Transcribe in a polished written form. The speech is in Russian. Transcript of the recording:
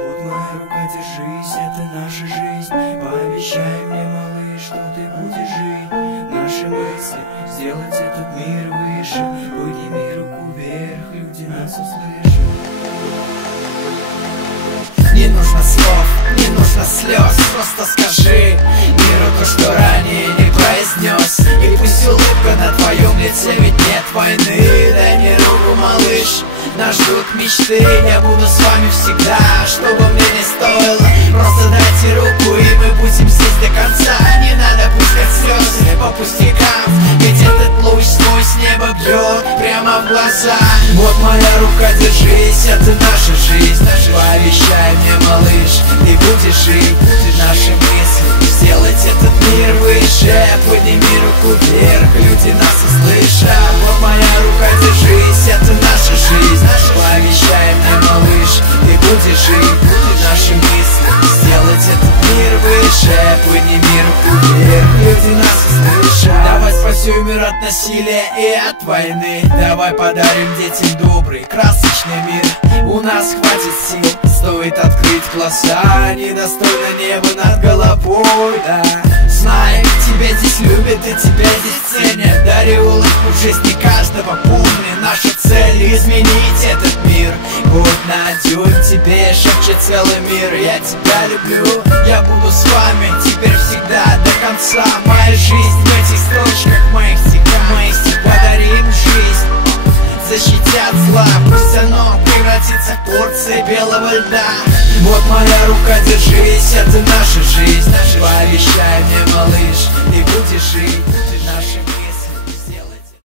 Вот моя рука, держись, это наша жизнь. Пообещай мне, малыш, что ты будешь жить. Наши мысли, сделать этот мир выше. Подними руку вверх, люди нас услышат. Не нужно слов, не нужно слез, просто скажи миру то, что ранее не произнес. И пусть улыбка на твоем лице, ведь нет войны. Дай мне руку, малыш, нас ждут мечты. Я буду с вами всегда, что бы мне не стоило. Просто дайте руку, и мы будем здесь до конца. Не надо пускать слезы по пустякам, ведь этот луч свой с неба бьет прямо в глаза. Вот моя рука, держись, это наша жизнь. Пообещай мне, малыш, ты будешь жить. Наши мысли, сделать этот мир выше. Подними руку вверх, люди нас услышат. Вот моя рука, держись, это наша жизнь. Пообещай мне, малыш, ты будешь жить. Наши мысли, сделать этот мир выше. Подними руку вверх, люди нас услышат. Давай спасем мир от насилия и от войны. Давай подарим детям добрый, красочный мир. У нас хватит сил, стоит открыть глаза. Недостойно небо над головой, да. Знай, тебя здесь любят и тебя здесь ценят. Дари улыбку в жизни каждого, помни, наша цель изменить этот мир. Хоть на дюйм тебе шепчет целый мир. Я тебя люблю, я буду с вами теперь всегда до конца. Моя жизнь в этих строчках, моих стихах. Подарим жизнь, защитят зла. Пусть оно превратится в порции белого льда. Вот моя рука, держись, это наша жизнь. Пообещай мне, малыш, ты будешь жить.